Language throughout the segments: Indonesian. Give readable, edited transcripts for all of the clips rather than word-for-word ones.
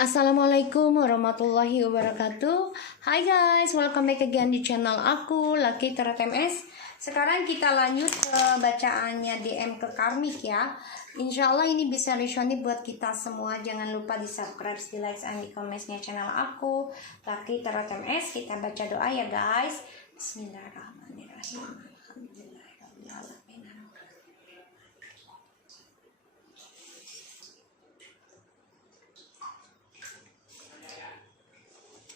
Assalamualaikum warahmatullahi wabarakatuh. Hai guys, welcome back again di channel aku, Lucky Tarot MS. Sekarang kita lanjut ke bacaannya DM ke karmik ya. Insya Allah ini bisa resonate buat kita semua. Jangan lupa di subscribe, di like, dan di komennya channel aku, Lucky Tarot MS. Kita baca doa ya guys. Bismillahirrahmanirrahim. Alhamdulillahirrahmanirrahim.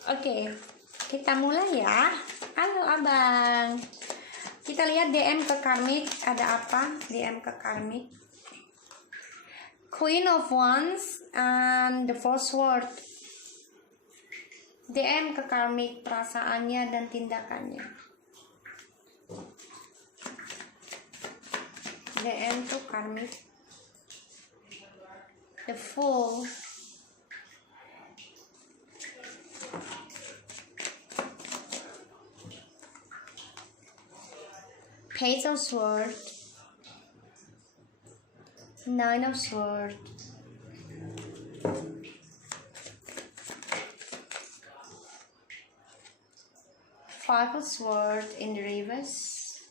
Oke, kita mulai ya. Halo abang. Kita lihat DM ke karmik. Ada apa? DM ke karmik. Queen of Wands and the Four Swords. DM ke karmik perasaannya dan tindakannya. DM to karmik. The Fool. Page of Swords, Nine of Swords, Five of Swords in the reverse,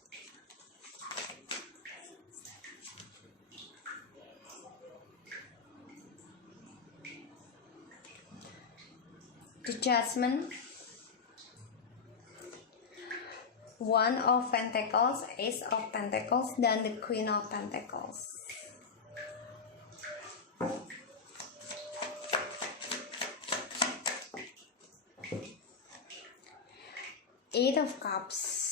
the Judgment, One of Pentacles, Ace of Pentacles, dan the Queen of Pentacles. Eight of Cups.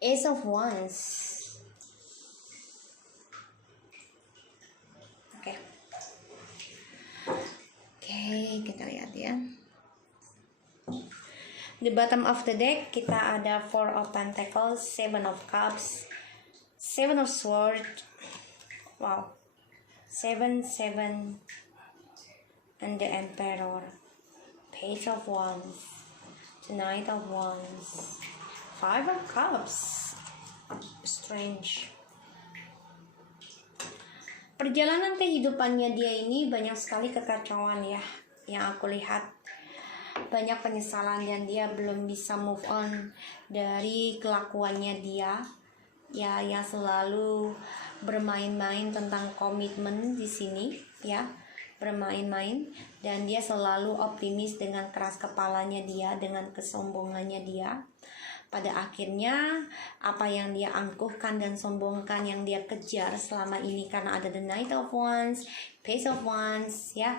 Ace of Wands. Oke, kita lihat ya. Di bottom of the deck kita ada Four of Pentacles, Seven of Cups, Seven of Swords. Wow, Seven, and the Emperor. Page of Wands, the Knight of Wands, Five of Cups. Strange. Perjalanan kehidupannya dia ini banyak sekali kekacauan ya, yang aku lihat. Banyak penyesalan dan dia belum bisa move on dari kelakuannya dia ya, yang selalu bermain-main tentang komitmen di sini ya, bermain-main, dan dia selalu optimis dengan keras kepalanya dia, dengan kesombongannya dia. Pada akhirnya apa yang dia angkuhkan dan sombongkan, yang dia kejar selama ini, karena ada the Knight of Wands, Page of Wands ya,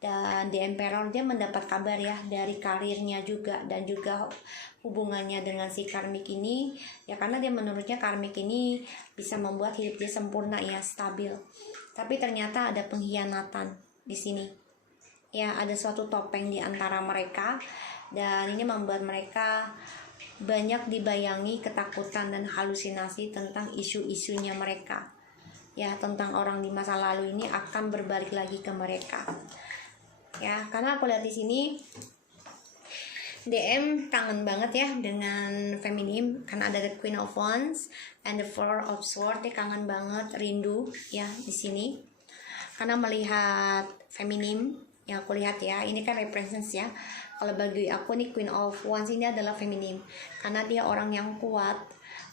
dan the Emperor, dia mendapat kabar ya dari karirnya juga, dan juga hubungannya dengan si karmik ini ya, karena dia menurutnya karmik ini bisa membuat hidup dia sempurna ya, stabil. Tapi ternyata ada pengkhianatan di sini ya, ada suatu topeng di antara mereka, dan ini membuat mereka banyak dibayangi ketakutan dan halusinasi tentang isu-isunya mereka ya, tentang orang di masa lalu ini akan berbalik lagi ke mereka ya. Karena aku lihat di sini DM kangen banget ya dengan feminim, karena ada the Queen of Wands and the Four of Swords. Dia kangen banget, rindu ya di sini, karena melihat feminim yang aku lihat ya. Ini kan represents ya, kalau bagi aku nih Queen of Wands ini adalah feminim, karena dia orang yang kuat,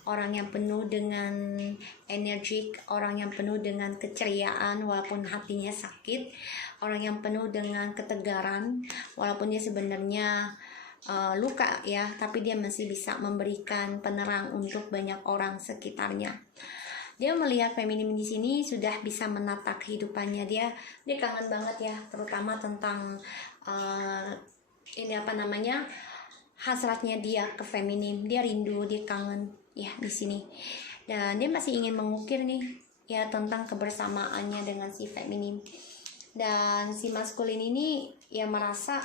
orang yang penuh dengan energik, orang yang penuh dengan keceriaan walaupun hatinya sakit, orang yang penuh dengan ketegaran walaupun dia sebenarnya luka ya, tapi dia masih bisa memberikan penerang untuk banyak orang sekitarnya. Dia melihat feminim di sini sudah bisa menata kehidupannya dia kangen banget ya, terutama tentang ini apa namanya, hasratnya dia ke feminim. Dia rindu, dia kangen ya di sini, dan dia masih ingin mengukir nih ya tentang kebersamaannya dengan si feminim. Dan si maskulin ini ya merasa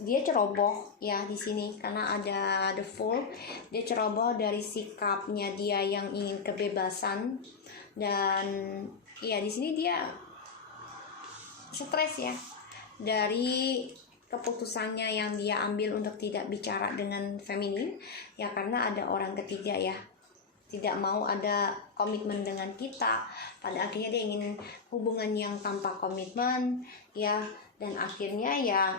dia ceroboh ya di sini, karena ada the Fool. Dia ceroboh dari sikapnya dia yang ingin kebebasan, dan ya di sini dia stres ya dari keputusannya yang dia ambil untuk tidak bicara dengan feminin ya, karena ada orang ketiga ya, tidak mau ada komitmen dengan kita. Pada akhirnya dia ingin hubungan yang tanpa komitmen ya, dan akhirnya ya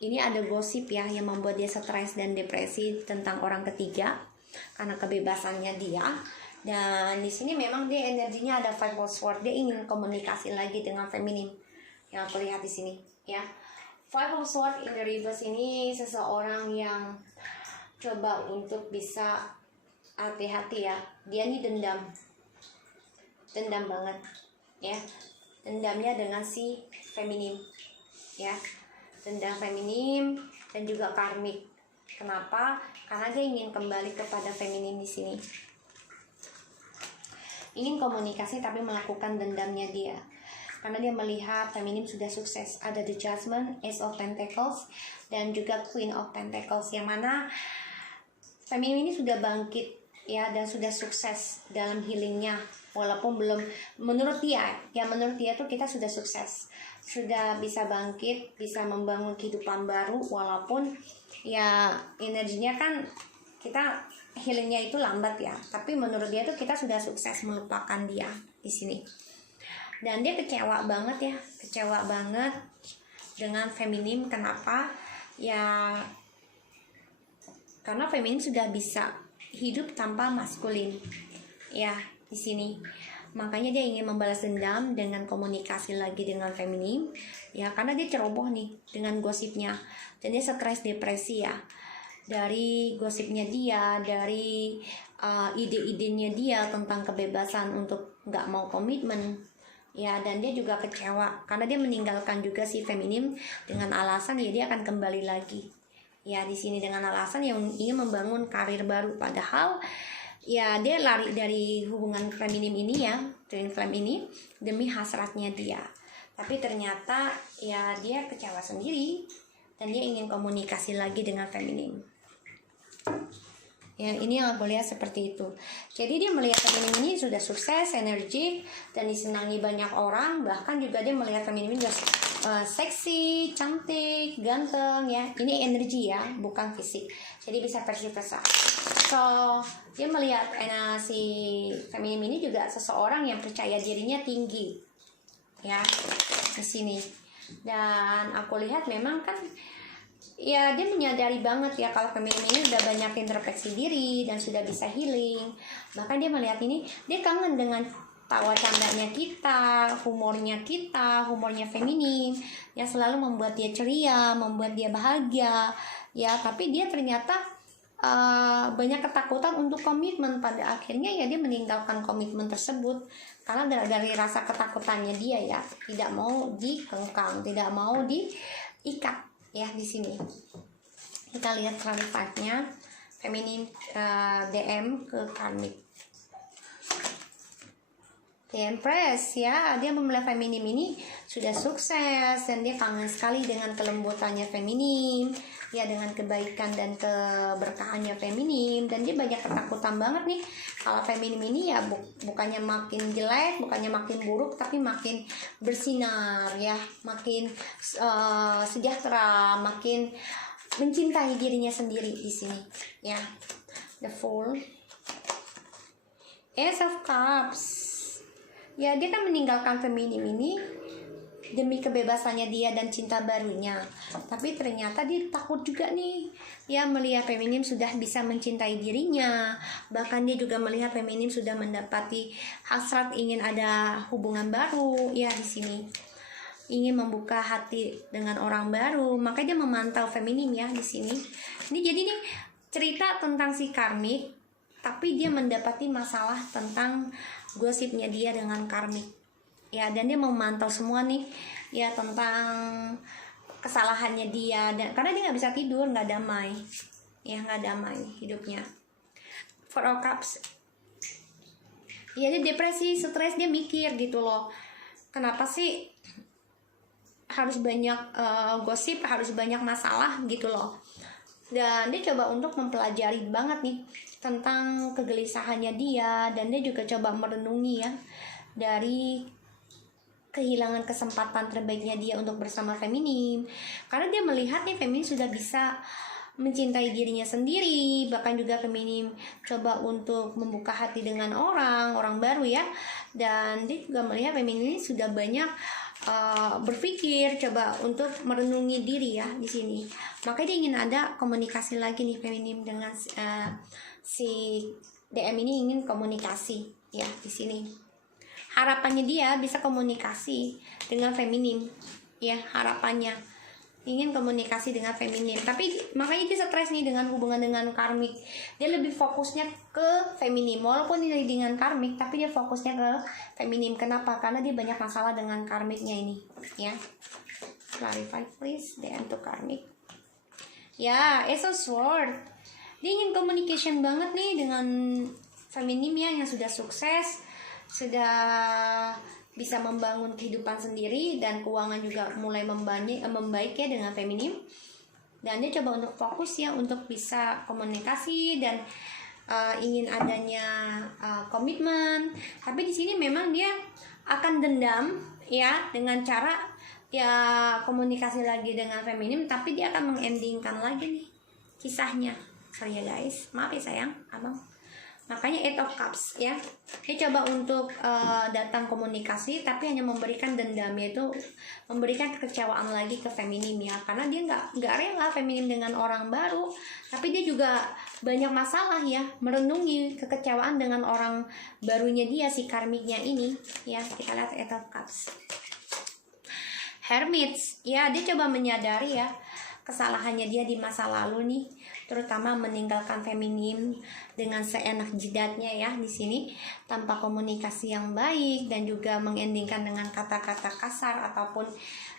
ini ada gosip ya yang membuat dia stres dan depresi tentang orang ketiga karena kebebasannya dia. Dan di sini memang dia energinya ada Five of Swords, dia ingin komunikasi lagi dengan feminin yang aku lihat di sini ya. Five of Swords in the reverse ini seseorang yang coba untuk bisa hati-hati ya, dia ini dendam banget ya, dendamnya dengan si feminim ya, dendam feminim dan juga karmik. Kenapa? Karena dia ingin kembali kepada feminim di sini, ingin komunikasi tapi melakukan dendamnya dia, karena dia melihat feminim sudah sukses. Ada the Judgment, Ace of Pentacles, dan juga Queen of Pentacles, yang mana feminim ini sudah bangkit ya dan sudah sukses dalam healingnya. Walaupun belum, menurut dia tuh kita sudah sukses, sudah bisa bangkit, bisa membangun kehidupan baru. Walaupun ya energinya kan kita healingnya itu lambat ya, tapi menurut dia tuh kita sudah sukses melupakan dia di sini. Dan dia kecewa banget dengan feminim. Kenapa? Ya karena feminim sudah bisa hidup tanpa maskulin ya di sini. Makanya dia ingin membalas dendam dengan komunikasi lagi dengan feminim ya, karena dia ceroboh nih dengan gosipnya, dan dia stres depresi ya dari gosipnya dia, dari ide-idenya dia tentang kebebasan untuk nggak mau komitmen ya. Dan dia juga kecewa karena dia meninggalkan juga si feminim dengan alasan ya dia akan kembali lagi ya di sini, dengan alasan yang ingin membangun karir baru. Padahal ya dia lari dari hubungan feminim ini ya, twin flame ini, demi hasratnya dia. Tapi ternyata ya dia kecewa sendiri dan dia ingin komunikasi lagi dengan feminim ya. Ini yang aku lihat seperti itu. Jadi dia melihat feminim ini sudah sukses, energik, dan disenangi banyak orang. Bahkan juga dia melihat feminim ini seksi, cantik, ganteng ya. Ini energi ya, bukan fisik. Jadi bisa versi versa. So dia melihat si feminim ini juga seseorang yang percaya dirinya tinggi ya di sini. Dan aku lihat memang kan ya dia menyadari banget ya kalau feminim ini udah banyak introspeksi diri dan sudah bisa healing. Bahkan dia melihat ini, dia kangen dengan tawa candanya kita, humornya feminim yang selalu membuat dia ceria, membuat dia bahagia ya. Tapi dia ternyata banyak ketakutan untuk komitmen. Pada akhirnya ya dia meninggalkan komitmen tersebut karena dari rasa ketakutannya dia ya, tidak mau dikengkang, tidak mau diikat ya. Di sini kita lihat clarify-nya feminin DM ke karmik. The Empress ya, dia melihat feminim ini sudah sukses dan dia kangen sekali dengan kelembutannya feminim ya, dengan kebaikan dan keberkahannya feminim. Dan dia banyak ketakutan banget nih kalau feminim ini ya bukannya makin jelek, bukannya makin buruk, tapi makin bersinar ya, makin sejahtera, makin mencintai dirinya sendiri di sini ya. The Fool, Ace of Cups ya, dia kan meninggalkan feminim ini demi kebebasannya dia dan cinta barunya. Tapi ternyata dia takut juga nih ya melihat feminim sudah bisa mencintai dirinya. Bahkan dia juga melihat feminim sudah mendapati hasrat ingin ada hubungan baru ya di sini, ingin membuka hati dengan orang baru. Makanya dia memantau feminim ya di sini. Ini jadi nih cerita tentang si karmik, tapi dia mendapati masalah tentang gosipnya dia dengan karmik ya. Dan dia memantau semua nih ya tentang kesalahannya dia, dan karena dia nggak bisa tidur, nggak damai ya, nggak damai hidupnya. Four of Cups ya, dia depresi, stres, dia mikir gitu loh, kenapa sih harus banyak gosip, harus banyak masalah gitu loh. Dan dia coba untuk mempelajari banget nih tentang kegelisahannya dia, dan dia juga coba merenungi ya dari kehilangan kesempatan terbaiknya dia untuk bersama feminim, karena dia melihat nih feminim sudah bisa mencintai dirinya sendiri, bahkan juga feminim coba untuk membuka hati dengan orang baru ya, dan dia juga melihat feminim ini sudah banyak berpikir, coba untuk merenungi diri ya di sini. Makanya dia ingin ada komunikasi lagi nih feminim dengan si DM ini, ingin komunikasi ya di sini. Harapannya dia bisa komunikasi dengan feminim ya, harapannya ingin komunikasi dengan feminim, tapi makanya dia stres nih dengan hubungan dengan karmik. Dia lebih fokusnya ke feminim, walaupun ini dengan karmik, tapi dia fokusnya ke feminim. Kenapa? Karena dia banyak masalah dengan karmiknya ini ya. Clarify please, DM to karmik ya. Ace of Sword, dia ingin communication banget nih dengan feminim ya, yang sudah sukses, sudah bisa membangun kehidupan sendiri, dan keuangan juga mulai membaik ya dengan feminim. Dan dia coba untuk fokus ya untuk bisa komunikasi dan ingin adanya komitmen. Tapi di sini memang dia akan dendam ya dengan cara ya komunikasi lagi dengan feminim, tapi dia akan mengendingkan lagi nih kisahnya. Sorry ya guys, maaf ya sayang, abang. Makanya Eight of Cups ya, dia coba untuk datang komunikasi, tapi hanya memberikan dendam, yaitu memberikan kekecewaan lagi ke feminim ya, karena dia nggak rela feminim dengan orang baru, tapi dia juga banyak masalah ya, merenungi kekecewaan dengan orang barunya dia, si karmiknya ini ya. Kita lihat Eight of Cups. Hermits ya, dia coba menyadari ya kesalahannya dia di masa lalu nih, terutama meninggalkan feminim dengan seenak jidatnya ya di sini, tanpa komunikasi yang baik, dan juga mengendingkan dengan kata-kata kasar ataupun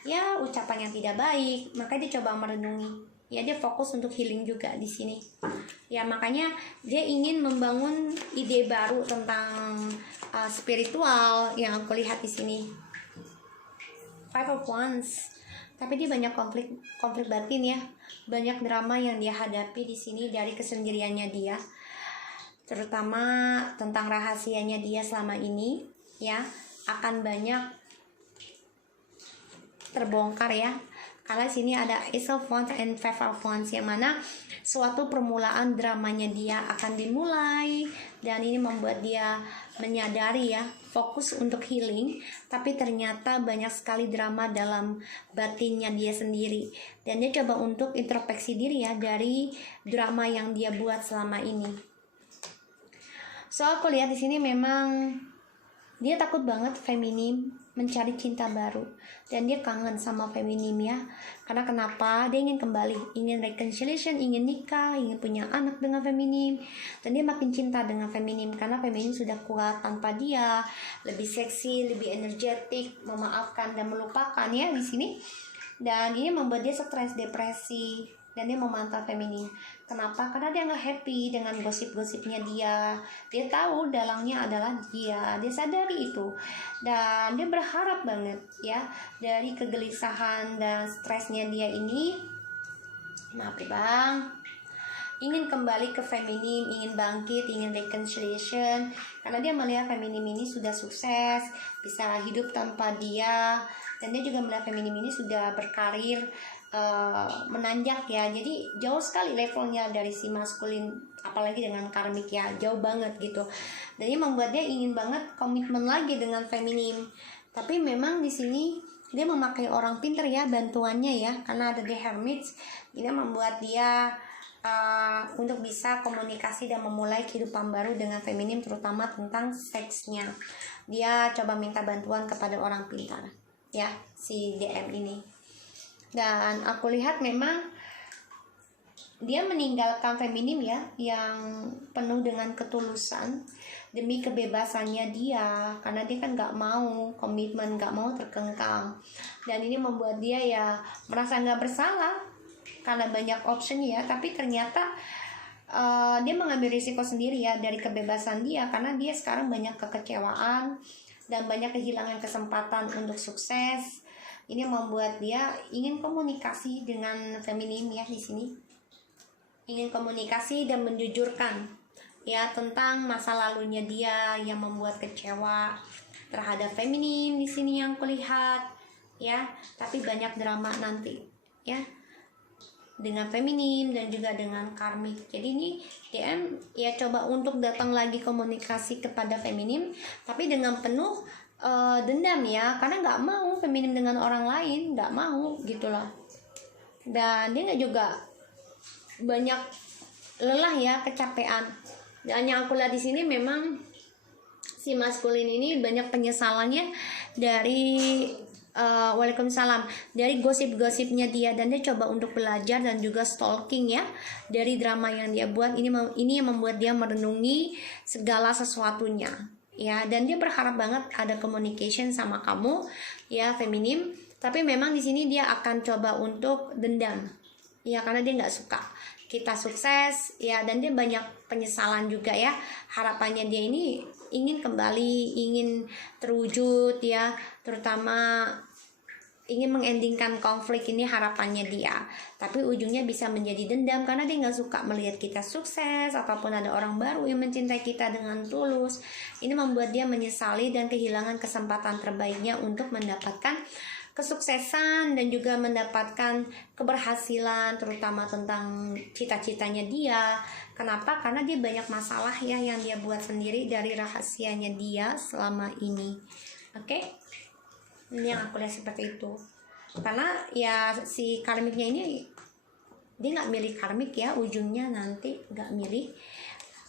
ya ucapan yang tidak baik. Makanya dia coba merenungi ya, dia fokus untuk healing juga di sini ya. Makanya dia ingin membangun ide baru tentang spiritual yang aku lihat di sini. Five of Wands, tapi dia banyak konflik batin ya, banyak drama yang dia hadapi di sini dari kesendiriannya dia, terutama tentang rahasianya dia selama ini ya, akan banyak terbongkar ya. Karena sini ada Ace of Wands and Five of Wands, yang mana suatu permulaan dramanya dia akan dimulai, dan ini membuat dia menyadari ya, fokus untuk healing, tapi ternyata banyak sekali drama dalam batinnya dia sendiri, dan dia coba untuk introspeksi diri ya dari drama yang dia buat selama ini. So aku lihat di sini memang dia takut banget feminim mencari cinta baru, dan dia kangen sama feminim ya. Karena kenapa? Dia ingin kembali, ingin reconciliation, ingin nikah, ingin punya anak dengan feminim, dan dia makin cinta dengan feminim karena feminim sudah kuat tanpa dia, lebih seksi, lebih energetik, memaafkan dan melupakan ya di sini. Dan ini membuat dia stres, depresi, dan dia memantau feminim. Kenapa? Karena dia nggak happy dengan gosip-gosipnya dia. Dia tahu dalangnya adalah dia sadari itu, dan dia berharap banget ya dari kegelisahan dan stresnya dia ini. Maaf ya bang, ingin kembali ke feminim, ingin bangkit, ingin reconciliation, karena dia melihat feminim ini sudah sukses, bisa hidup tanpa dia, dan dia juga melihat feminim ini sudah berkarir, menanjak ya. Jadi jauh sekali levelnya dari si maskulin, apalagi dengan karmik ya, jauh banget gitu. Dan ini membuat dia ingin banget komitmen lagi dengan feminim. Tapi memang di sini dia memakai orang pinter ya, bantuannya ya, karena ada The Hermits. Ini membuat dia untuk bisa komunikasi dan memulai kehidupan baru dengan feminim, terutama tentang seksnya. Dia coba minta bantuan kepada orang pintar ya, si DM ini. Dan aku lihat memang dia meninggalkan feminim ya, yang penuh dengan ketulusan demi kebebasannya dia, karena dia kan nggak mau komitmen, nggak mau terkengkang. Dan ini membuat dia ya merasa nggak bersalah karena banyak option ya, tapi ternyata dia mengambil risiko sendiri ya dari kebebasan dia, karena dia sekarang banyak kekecewaan dan banyak kehilangan kesempatan untuk sukses. Ini membuat dia ingin komunikasi dengan feminim ya di sini. Ingin komunikasi dan menjujurkan ya tentang masa lalunya dia yang membuat kecewa. terhadap feminim di sini yang kulihat ya, tapi banyak drama nanti ya dengan feminim dan juga dengan karmik. Jadi ini DM ya coba untuk datang lagi komunikasi kepada feminim, tapi dengan penuh dendam ya, karena nggak mau feminim dengan orang lain, nggak mau gitulah. Dan dia nggak juga banyak lelah ya, kecapean. Dan yang aku lihat di sini memang si maskulin ini banyak penyesalannya dari Waalaikumsalam, dari gosip-gosipnya dia, dan dia coba untuk belajar dan juga stalking ya dari drama yang dia buat. Ini yang membuat dia merenungi segala sesuatunya ya, dan dia berharap banget ada communication sama kamu ya feminim, tapi memang di sini dia akan coba untuk dendam ya, karena dia nggak suka kita sukses ya, dan dia banyak penyesalan juga ya. Harapannya dia ini ingin kembali, ingin terwujud ya, terutama ingin mengendingkan konflik, ini harapannya dia. Tapi ujungnya bisa menjadi dendam karena dia nggak suka melihat kita sukses ataupun ada orang baru yang mencintai kita dengan tulus. Ini membuat dia menyesali dan kehilangan kesempatan terbaiknya untuk mendapatkan kesuksesan dan juga mendapatkan keberhasilan, terutama tentang cita-citanya dia. Kenapa? Karena dia banyak masalah ya yang dia buat sendiri dari rahasianya dia selama ini. Oke? Ini yang aku lihat seperti itu. Karena ya si karmiknya ini dia nggak milih karmik ya, ujungnya nanti nggak milih.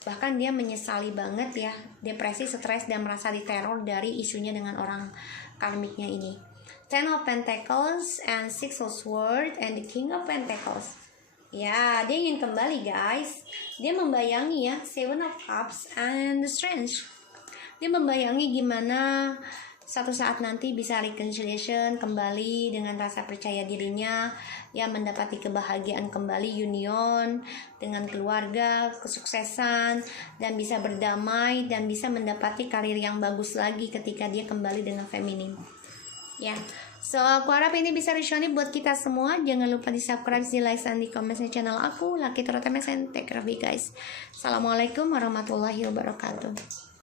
Bahkan dia menyesali banget ya, depresi, stres, dan merasa diteror dari isunya dengan orang karmiknya ini. Ten of Pentacles and Six of Swords and the King of Pentacles. Ya, dia ingin kembali guys. Dia membayangi ya Seven of Cups and the Strength. Dia membayangi gimana satu saat nanti bisa reconciliation kembali dengan rasa percaya dirinya, ya mendapati kebahagiaan kembali, union dengan keluarga, kesuksesan, dan bisa berdamai dan bisa mendapati karir yang bagus lagi ketika dia kembali dengan feminim. Ya, so aku harap ini bisa resonate buat kita semua. Jangan lupa di subscribe, di like, dan di komen channel aku. Lucky Tarot and take care of you guys. Assalamualaikum warahmatullahi wabarakatuh.